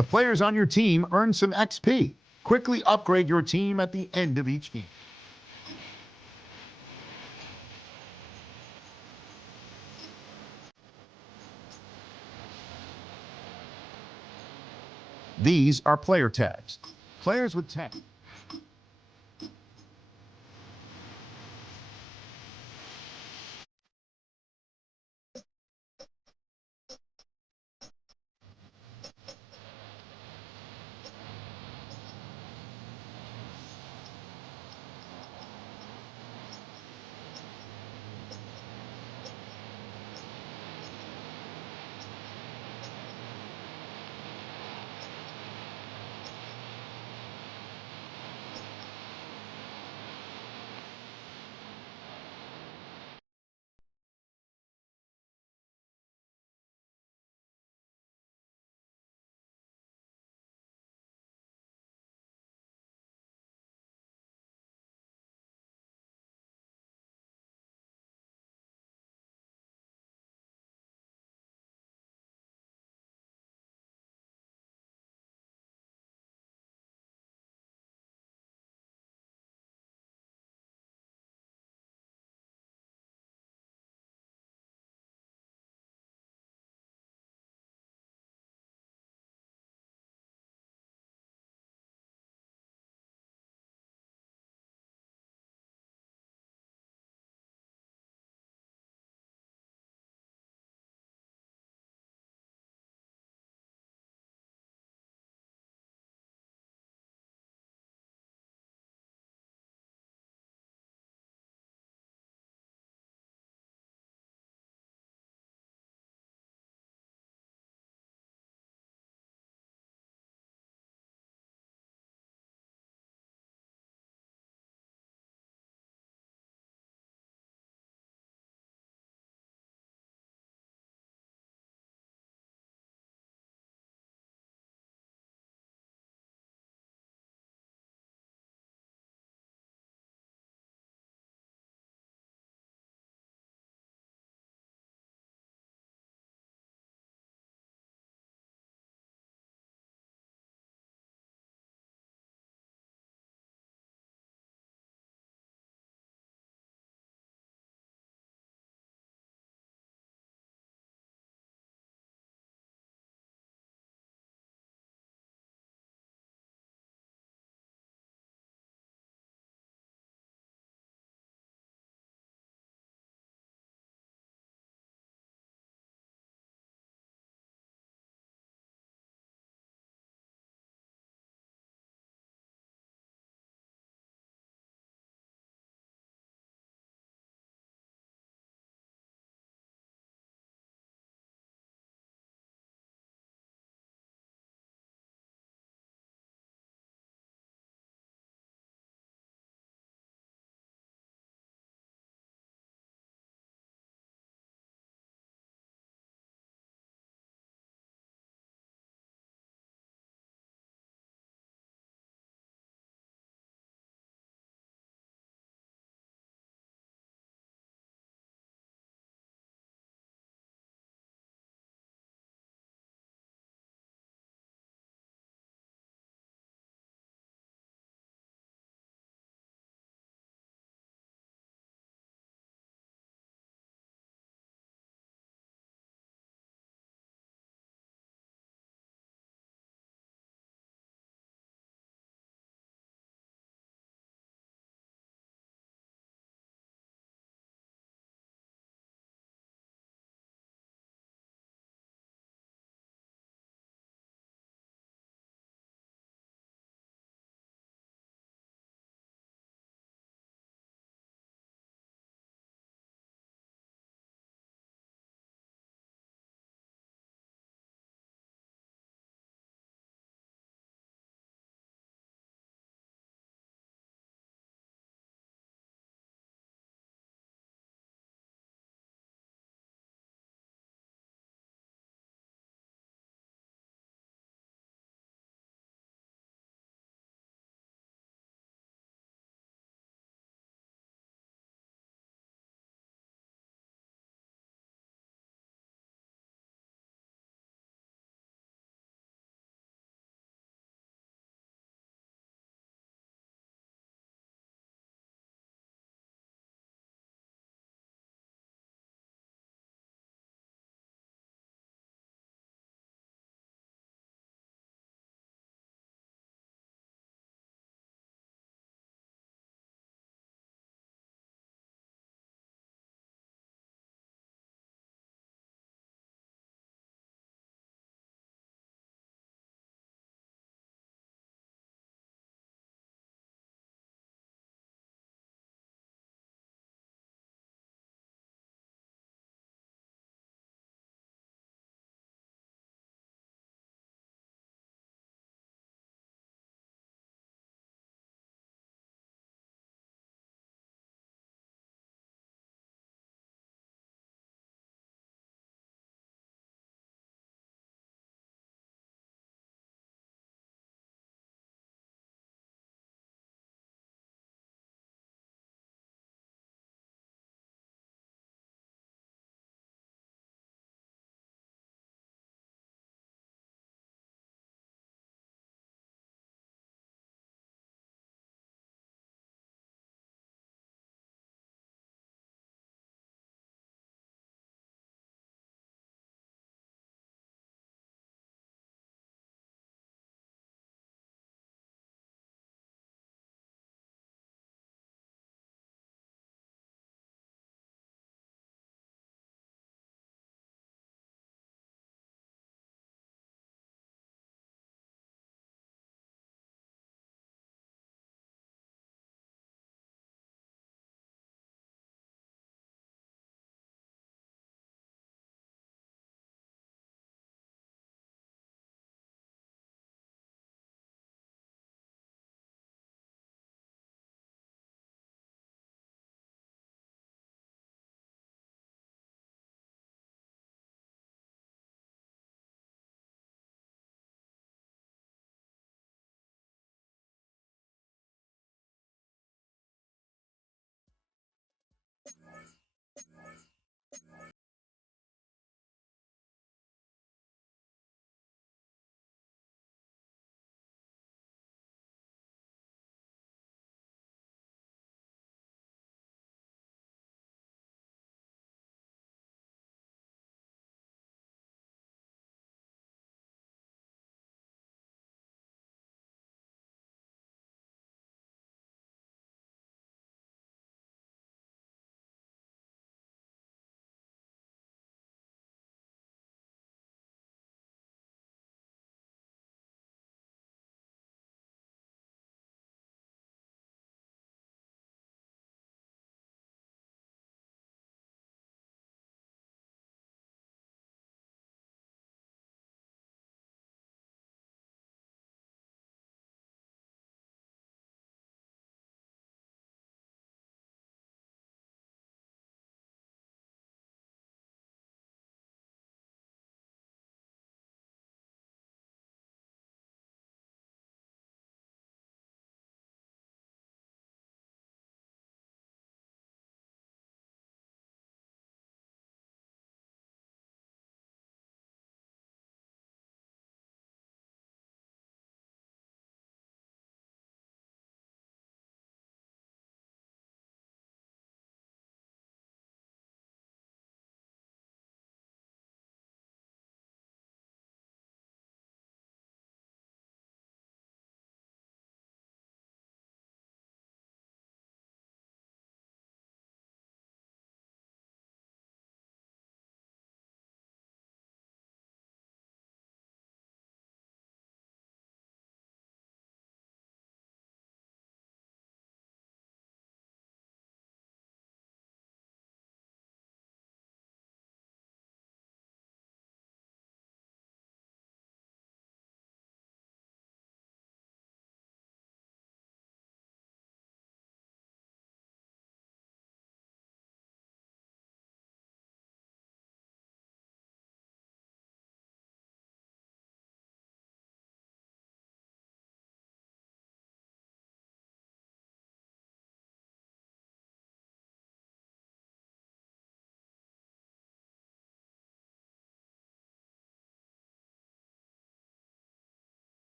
The players on your team earn some XP. Quickly upgrade your team at the end of each game. These are player tags. Players with tags.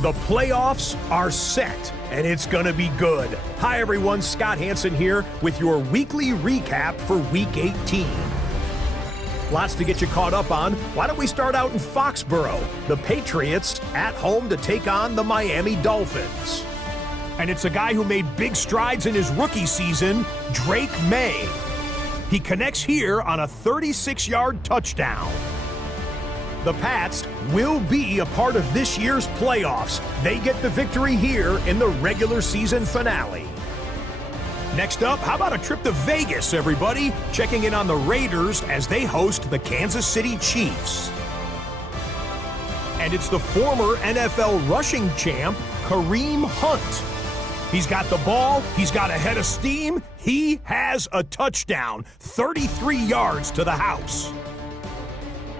The playoffs are set, and it's going to be good. Hi, everyone. Scott Hanson here with your weekly recap for Week 18. Lots to get you caught up on. Why don't we start out in Foxborough? The Patriots at home to take on the Miami Dolphins. And it's a guy who made big strides in his rookie season, Drake May. He connects here on a 36-yard touchdown. The Pats will be a part of this year's playoffs. They get the victory here in the regular season finale. Next up, how about a trip to Vegas, everybody? Checking in on the Raiders as they host the Kansas City Chiefs. And it's the former NFL rushing champ, Kareem Hunt. He's got the ball, he's got a head of steam, he has a touchdown, 33 yards to the house.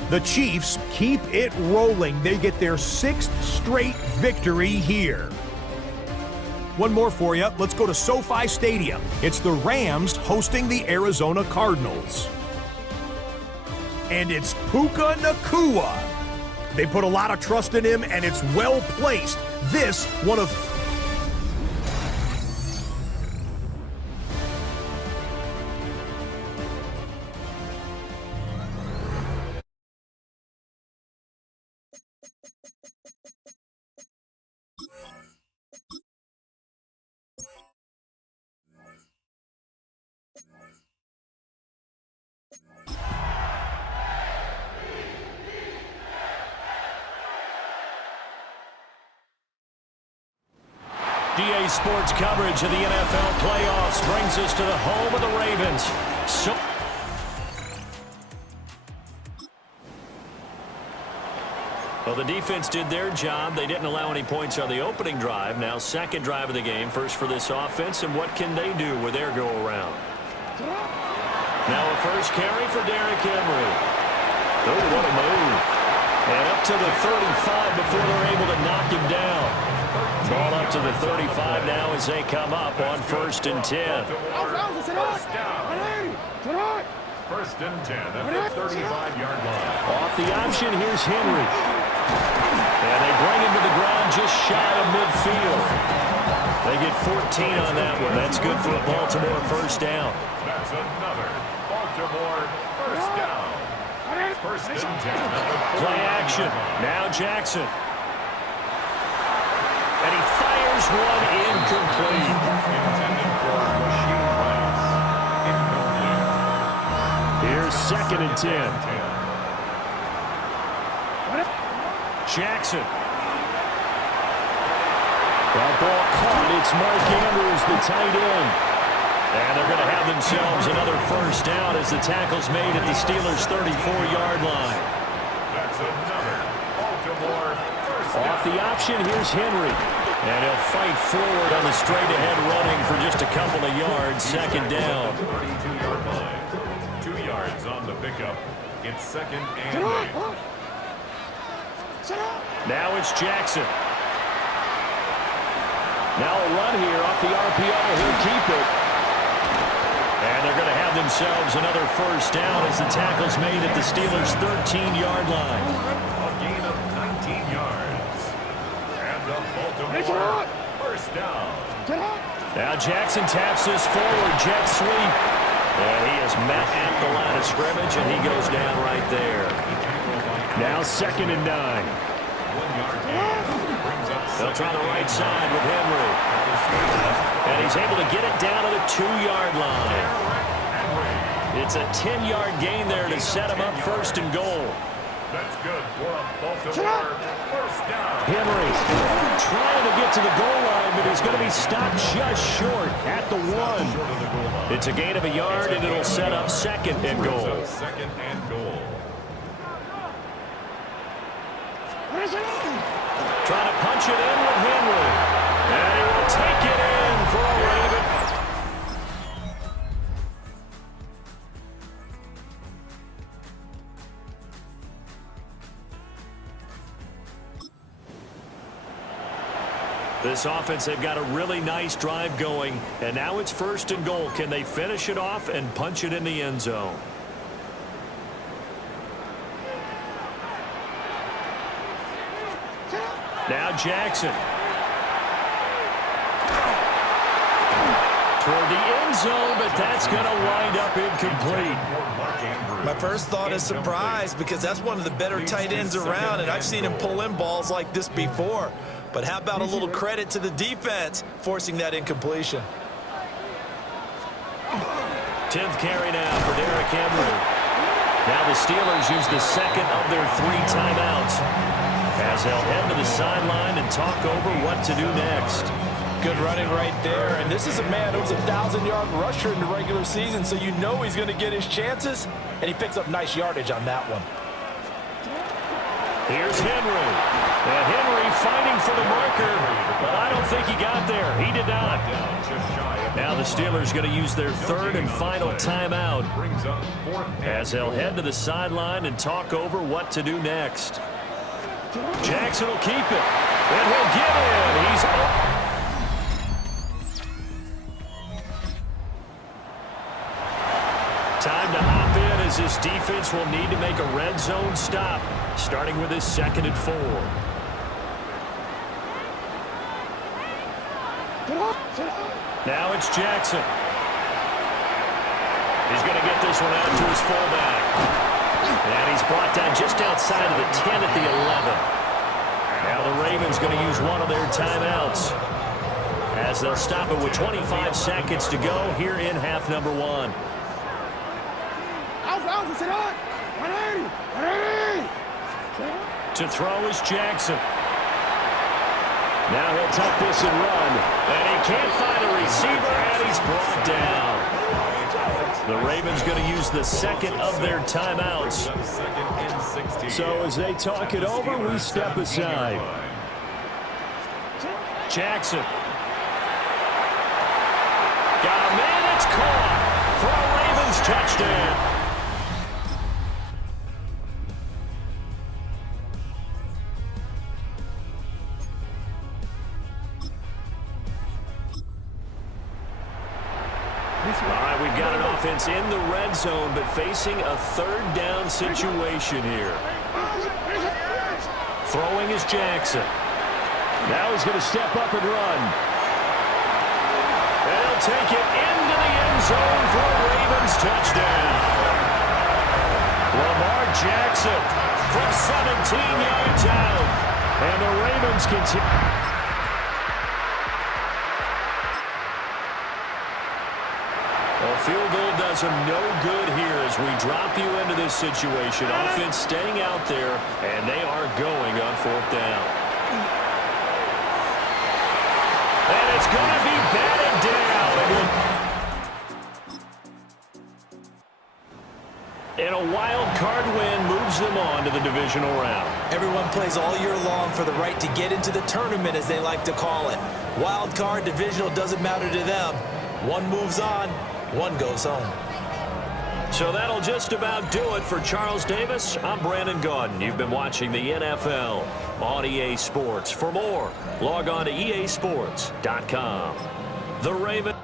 The Chiefs keep it rolling. They get their 6th straight victory here. One more for you. Let's go to SoFi Stadium. It's the Rams hosting the Arizona Cardinals. And it's Puka Nacua. They put a lot of trust in him, and it's well placed. This one of DA Sports coverage of the NFL playoffs brings us to the home of the Ravens. Well, the defense did their job. They didn't allow any points on the opening drive. Now, second drive of the game, first for this offense, and what can they do with their go-around? Now a first carry for Derrick Henry. Oh, what a move. And up to the 35 before they're able to knock him down. Ball up to the 35 now as they come up on 1st and 10. First and 10 at the 35-yard line. Off the option, here's Henry. And they bring him to the ground just shy of midfield. They get 14 on that one. That's good for a Baltimore first down. That's another Baltimore first down. First and 10. Play action. Now Jackson. And he fires one incomplete. Intended for Rasheed Rice. Incomplete. Here's 2nd and 10. Jackson. That ball caught. It's Mark Andrews, the tight end. And they're going to have themselves another first down as the tackle's made at the Steelers' 34-yard line. That's another Baltimore first down. Off the option, here's Henry. And he'll fight forward on the straight-ahead running for just a couple of yards. Second down. 32-yard line. 2 yards on the pickup. It's 2nd and 8. Now it's Jackson. Now a run here off the RPO. He'll keep it. And they're going to have themselves another first down as the tackle's made at the Steelers' 13-yard line. A gain of 19 yards. And the Baltimore first down. Now Jackson taps this forward, jet sweep. And he is met at the line of scrimmage, and he goes down right there. Now 2nd and 9. 1 yard gain. Brings up They'll try the right side with Henry. And he's able to get it down to the 2-yard line. It's a 10-yard gain there to set him up 1st and goal. That's good for a Baltimore first down. Henry trying to get to the goal line, but he's going to be stopped just short at the 1. It's a gain of a yard, and it'll set up 2nd and goal. 2nd and goal. Trying to punch it in with Henry. And he will take it in for a Raven. This offense, they've got a really nice drive going, and now it's 1st and goal. Can they finish it off and punch it in the end zone? Now now Jackson. Toward the end zone, but that's going to wind up incomplete. My first thought is surprise because that's one of the better tight ends around, and I've seen him pull in balls like this before. But how about a little credit to the defense forcing that incompletion? 10th carry now for Derrick Henry. Now the Steelers use the second of their 3 timeouts as they'll head to the sideline and talk over what to do next. Good running right there, and this is a man who's a 1,000-yard rusher in the regular season, so you know he's going to get his chances, and he picks up nice yardage on that one. Here's Henry. And Henry fighting for the marker, but I don't think he got there. He did not. Now the Steelers going to use their 3rd and final timeout as they'll head to the sideline and talk over what to do next. Jackson will keep it, and he'll get in. He's up. Time to hop in as this defense will need to make a red zone stop, starting with his 2nd and 4. Now it's Jackson. He's going to get this one out to his fullback. And he's brought down just outside of the 10 at the 11. Now the Ravens going to use one of their timeouts as they'll stop it with 25 seconds to go here in half number 1. To throw is Jackson. Now he'll tuck this and run. And he can't find a receiver, and he's brought down. The Ravens going to use the 2nd of their timeouts. So as they talk it over, we step aside. Jackson. Got a man, it's caught for a Ravens touchdown. All right, we've got an offense in the red zone, but facing a 3rd down situation here. Throwing is Jackson. Now he's going to step up and run. And he'll take it into the end zone for a Ravens touchdown. Lamar Jackson from 17 yards out. And the Ravens continue. Well, field goal does them no good here as we drop you into this situation. Offense staying out there, and they are going on 4th down. And it's going to be batted down. And a wild card win moves them on to the divisional round. Everyone plays all year long for the right to get into the tournament, as they like to call it. Wild card, divisional, doesn't matter to them. One moves on. One goes home. So that'll just about do it for Charles Davis. I'm Brandon Gaudin. You've been watching the NFL on EA Sports. For more, log on to easports.com. The Ravens.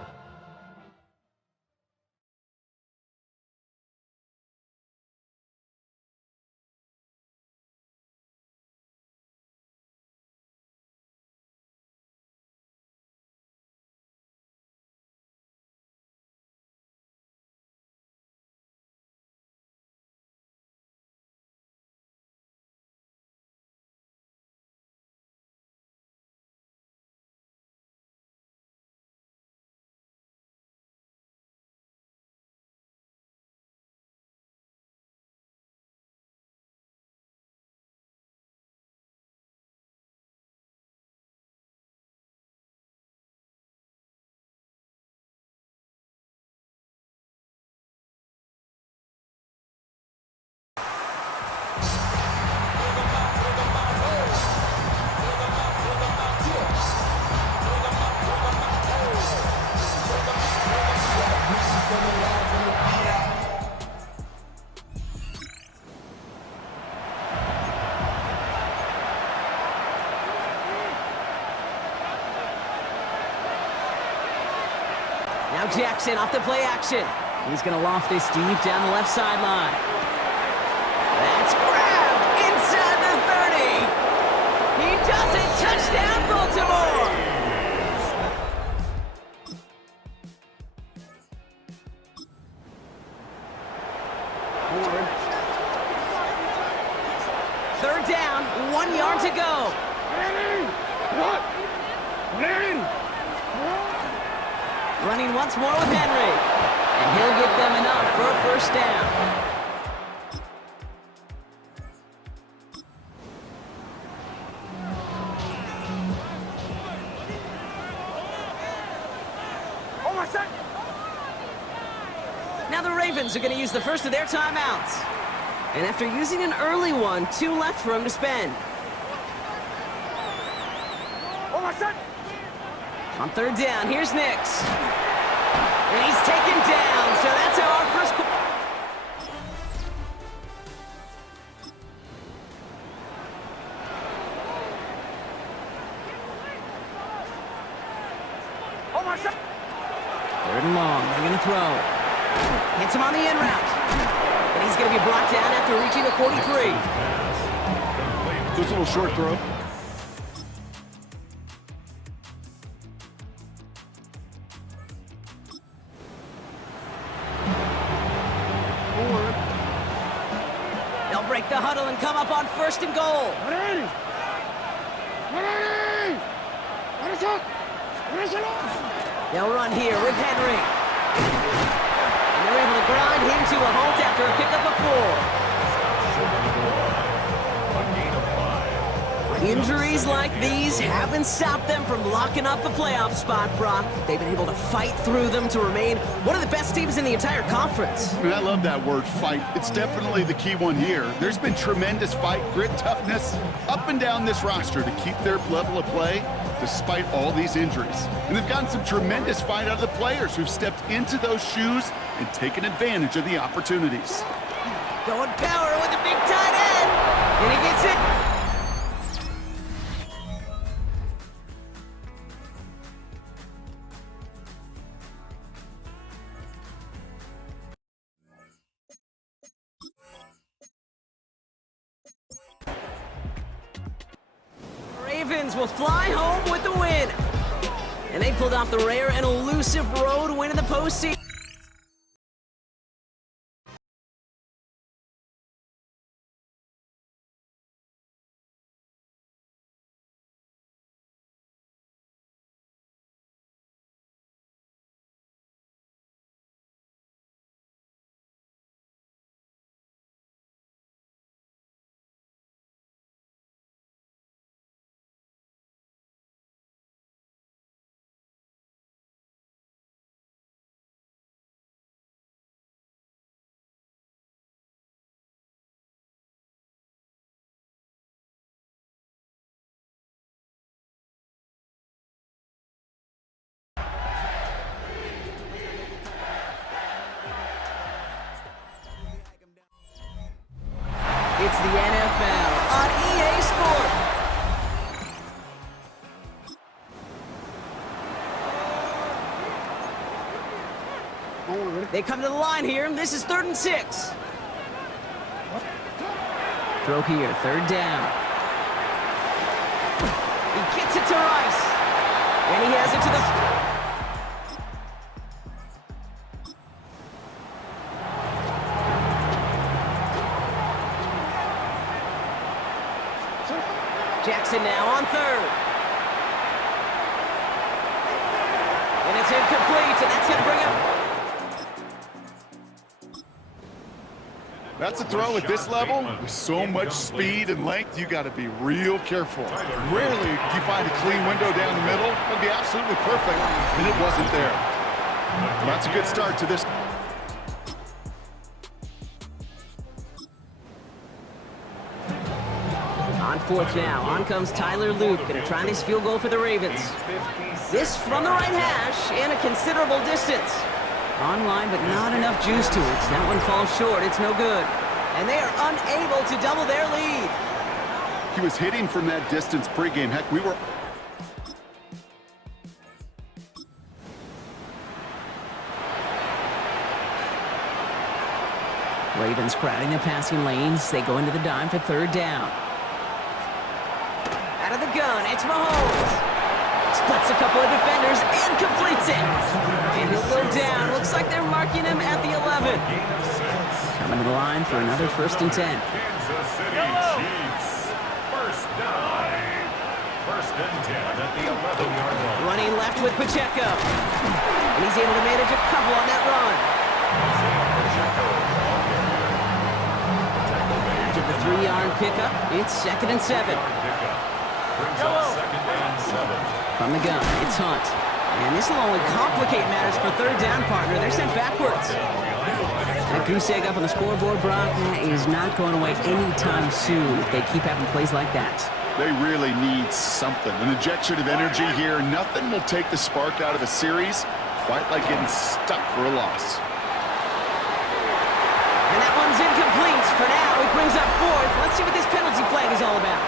Now Jackson off the play action. He's going to loft this deep down the left sideline. That's grabbed inside the 30. He does it! Touchdown, Baltimore! Third down, 1 yard to go. Running once more with Henry. And he'll get them enough for a first down. Now the Ravens are going to use the first of their timeouts. And after using an early one, 2 left for him to spend. On third down, here's Nix. And he's taken down, so that's how our first... Third and long, they're going to throw. Hits him on the in route. And he's going to be brought down after reaching the 43. Just a little short throw. They'll break the huddle and come up on first and goal. They'll run here with Henry. And they're able to grind him to a halt after a pickup of 4. Injuries like these haven't stopped them from locking up a playoff spot, Brock. They've been able to fight through them to remain one of the best teams in the entire conference. I mean, I love that word, fight. It's definitely the key one here. There's been tremendous fight, grit, toughness up and down this roster to keep their level of play despite all these injuries. And they've gotten some tremendous fight out of the players who've stepped into those shoes and taken advantage of the opportunities. Going power with a big tight end. And he gets it. Ravens will fly home with the win. And they pulled off the rare and elusive road win in the postseason. It's the NFL on EA Sport. They come to the line here. This is 3rd and 6. Throw here, 3rd down. He gets it to Rice. And he has it to the... Jackson now on 3rd. And it's incomplete, and that's going to bring up... That's a throw at this level. With so much speed and length, you got to be real careful. Rarely do you find a clean window down the middle. That'd be absolutely perfect, and it wasn't there. Well, that's a good start to this. On 4th now, on comes Tyler Luke, going to try this field goal for the Ravens. This from the right hash and a considerable distance. Online, but not enough juice to it. That one falls short. It's no good. And they are unable to double their lead. He was hitting from that distance pregame. Heck, we were... Ravens crowding the passing lanes. They go into the dime for 3rd down. Out of the gun, it's Mahomes. Splits a couple of defenders and completes it. And he'll go down. Looks like they're marking him at the 11. Coming to the line for another 1st and 10. Kansas City Chiefs. First down. 1st and 10 at the 11-yard line. Running left with Pacheco. And he's able to manage a couple on that run. After the 3-yard pickup, it's 2nd and 7. Brings up 2nd and 7. From the gun, it's Hunt. And this will only complicate matters for 3rd down, partner. They're sent backwards. That goose egg up on the scoreboard, Brock, that is not going away anytime soon if they keep having plays like that. They really need something. An injection of energy here. Nothing will take the spark out of a series quite like getting stuck for a loss. And that one's incomplete. For now, it brings up 4th. Let's see what this penalty flag is all about.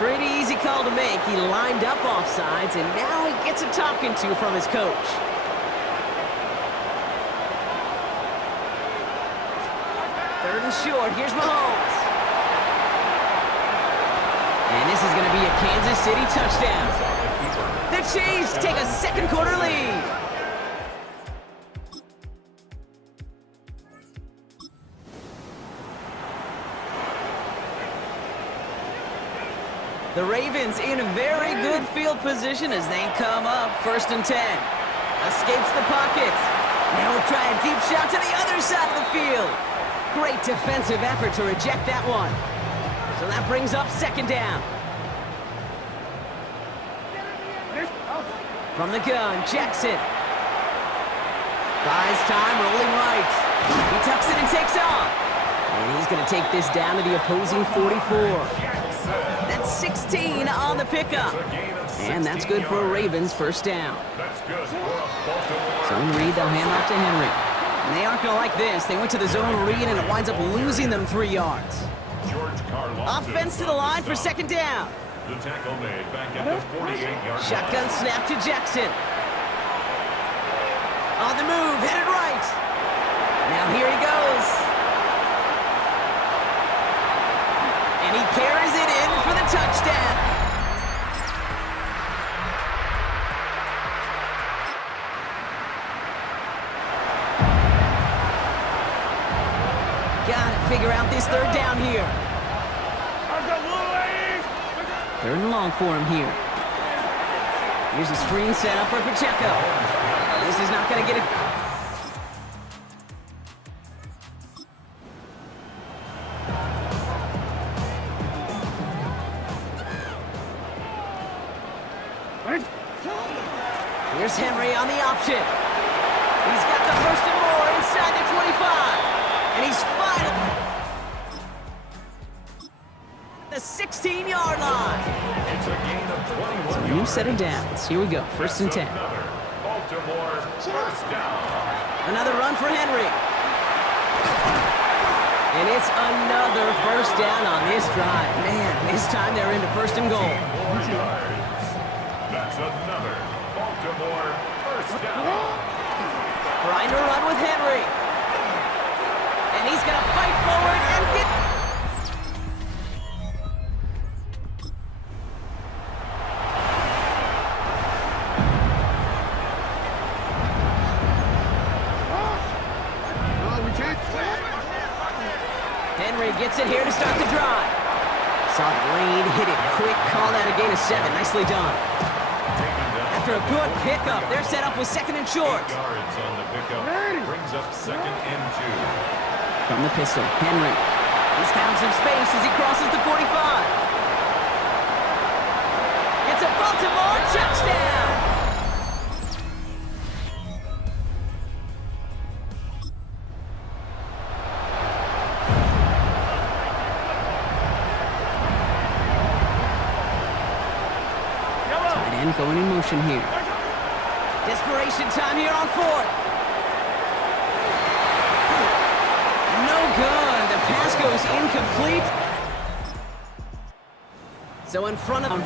Pretty easy call to make. He lined up offsides, and now he gets a talking to from his coach. Third and short. Here's Mahomes. And this is going to be a Kansas City touchdown. The Chiefs take a 2nd quarter lead. The Ravens in a very good field position as they come up 1st and 10. Escapes the pocket. Now we'll try a deep shot to the other side of the field. Great defensive effort to reject that one. So that brings up 2nd down. From the gun, Jackson. Buys time, rolling right. He tucks it and takes off. And he's going to take this down to the opposing 44. That's 16 on the pickup. And that's good for a Ravens 1st down. That's good for a Baltimore. Zone read, they'll hand off to Henry. And they aren't going to like this. They went to the zone read, and it winds up losing them 3 yards. George Karlaftis. Offense to the line for 2nd down. The tackle made back at the 48-yard line. Shotgun snap to Jackson. On the move, headed right. Now here he goes. And he carries it in for the touchdown. Gotta figure out this 3rd down here. 3rd and long for him here. Here's a screen set up for Pacheco. This is not going to get it. Here's Henry on the option. He's got the 1st and more inside the 25. And he's finally the 16-yard line. It's a gain of 21 So a new set of downs. Here we go. 1st and 10. Baltimore 1st down. Another run for Henry. And it's another 1st down on this drive. Man, this time they're into 1st and goal. 4 yards. That's another Baltimore 1st down. Trying to run with Henry. And he's going to fight forward and get... Henry gets it here to start the drive. Saw the lane, hit it quick, called out a gain of 7. Nicely done. After a good pickup, they're set up with 2nd and short. 8 yards on the pickup. Brings up 2nd and 2. From the pistol, Henry. He's found some space as he crosses the 45. It's a Baltimore touchdown! Tight end going in motion here. Desperation time here on 4th. No good. The pass goes incomplete. So in front of him.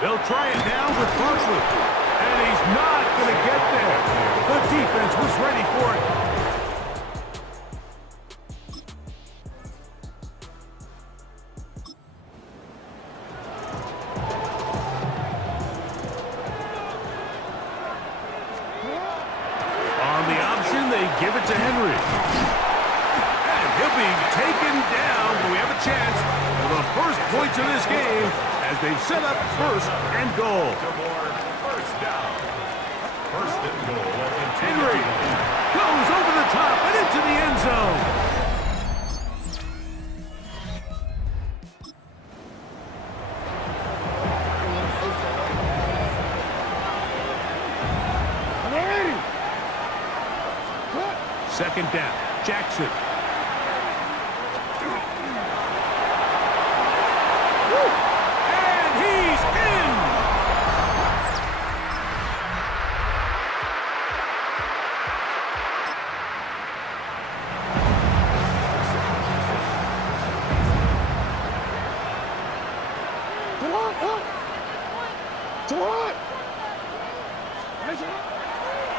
They'll try it now with Barkley, and he's not going to get there. The defense was ready for it. On the option, they give it to Henry. And he'll be taken down, but we have a chance for the first points of this game as they've set up first and goal. First down. First and goal. Henry goes over the top and into the end zone. Second down, Jackson. And he's in!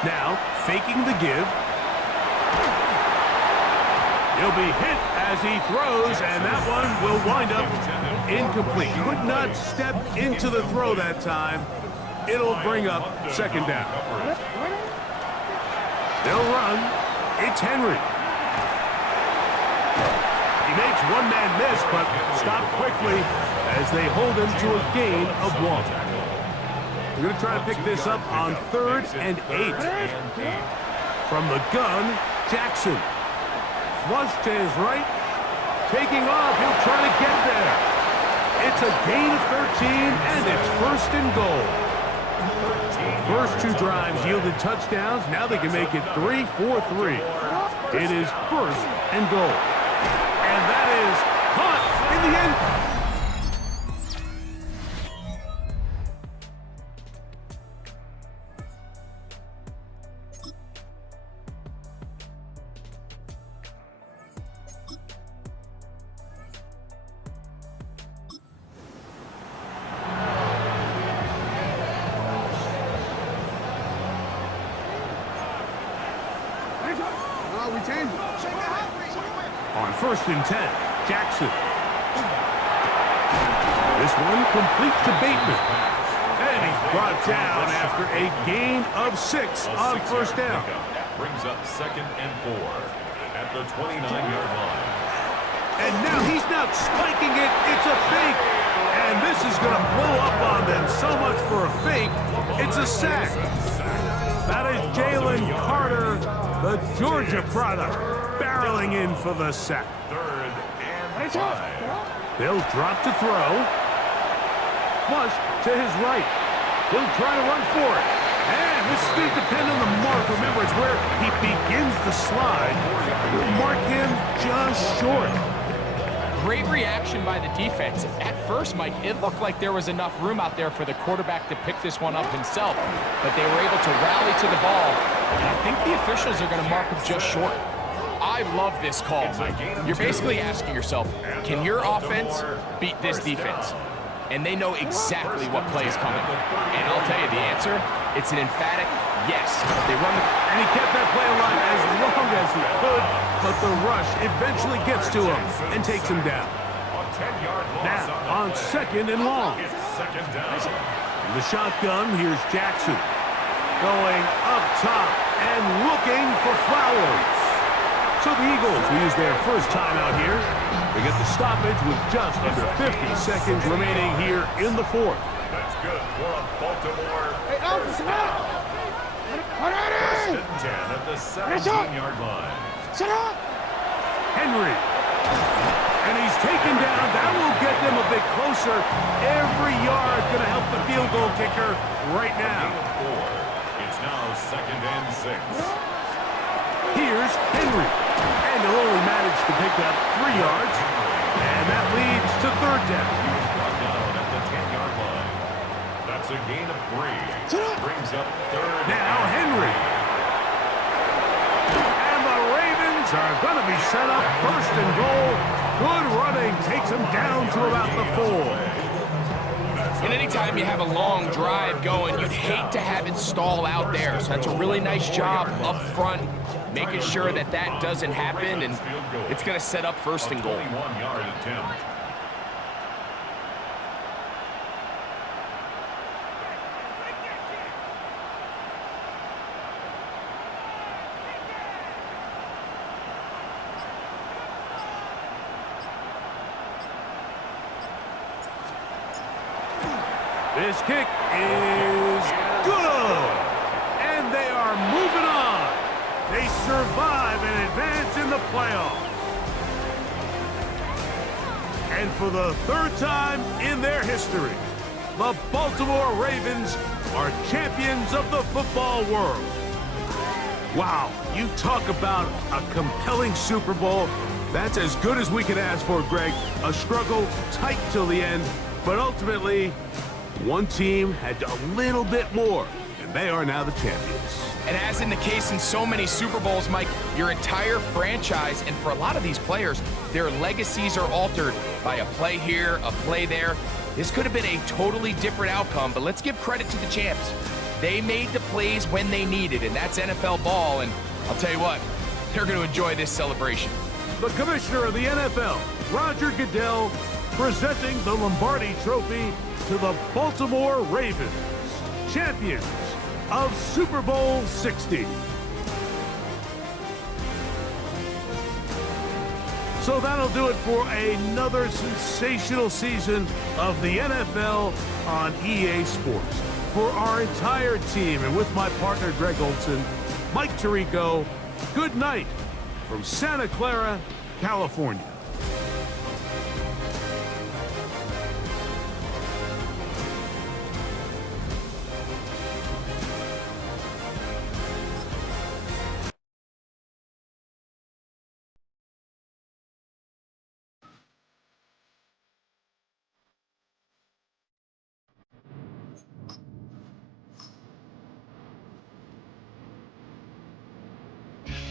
Now, faking the give. He'll be hit as he throws, and that one will wind up incomplete. Could not step into the throw that time. It'll bring up second down. They'll run. It's Henry. He makes one man miss, but stopped quickly as they hold him to a gain of 1. We're going to try to pick this up on 3rd and 8. From the gun, Jackson. Flush to his right. Taking off. He'll try to get there. It's a gain of 13, and it's first and goal. First 2 drives yielded touchdowns. Now they can make it 3-4-3. It is first and goal. And that is caught in the end. On 1st and 10, Jackson. This one complete to Bateman. And he's brought down after a gain of 6 on 1st down. Brings up 2nd and 4 at the 29-yard line. And now he's not spiking it. It's a fake. And this is going to blow up on them. So much for a fake. It's a sack. That is Jalen Carter, the Georgia product, barreling in for the sack. 3rd and 5. They'll drop to throw. Flush to his right. He'll try to run for it. And this is going to depend on the mark. Remember, it's where he begins the slide. We'll mark him just short. Great reaction by the defense. At first, Mike, it looked like there was enough room out there for the quarterback to pick this one up himself, but they were able to rally to the ball, and I think the officials are going to mark him just short. I love this call. You're basically asking yourself, can your offense beat this defense? And they know exactly what play is coming. And I'll tell you the answer, it's an emphatic yes. They run the... And he kept that play alive as long as he could, but the rush eventually gets to him and takes him down. 10-yard loss Now on on the play. second and long. It's second down. In the shotgun, here's Jackson. Going up top and looking for Flowers. So the Eagles will use their first timeout here. They get the stoppage with just under 50 seconds remaining here in the fourth. That's good for a Baltimore first down. First and 10 at the 17-yard line. Henry. And he's taken down. That will get them a bit closer. Every yard going to help the field goal kicker right now. It's now second and 6. Here's Henry. And he'll only manage to pick up 3 yards. And that leads to third down. Brought down at the 10-yard line. That's a gain of 3. Brings up third. Now Henry. And the Ravens are going to be set up first and goal. Good running. Takes them down to about the 4. And anytime you have a long drive going, you'd hate to have it stall out there. So that's a really nice job up front, making sure that that doesn't happen, and it's going to set up first and goal. 21-yard attempt. This kick is good. And they are moving on. They survive and advance in the playoffs. And for the third time in their history, the Baltimore Ravens are champions of the football world. Wow, you talk about a compelling Super Bowl. That's as good as we could ask for, Greg. A struggle, tight till the end, but ultimately, one team had a little bit more, and they are now the champions. And as in the case in so many Super Bowls, Mike, your entire franchise, and for a lot of these players, their legacies are altered by a play here, a play there. This could have been a totally different outcome, but let's give credit to the champs. They made the plays when they needed, and that's NFL ball, and I'll tell you what, they're going to enjoy this celebration. The commissioner of the NFL, Roger Goodell, presenting the Lombardi Trophy to the Baltimore Ravens, champions of Super Bowl 60. So that'll do it for another sensational season of the NFL on EA Sports. For our entire team and with my partner Greg Olson, Mike Tirico, good night from Santa Clara, California.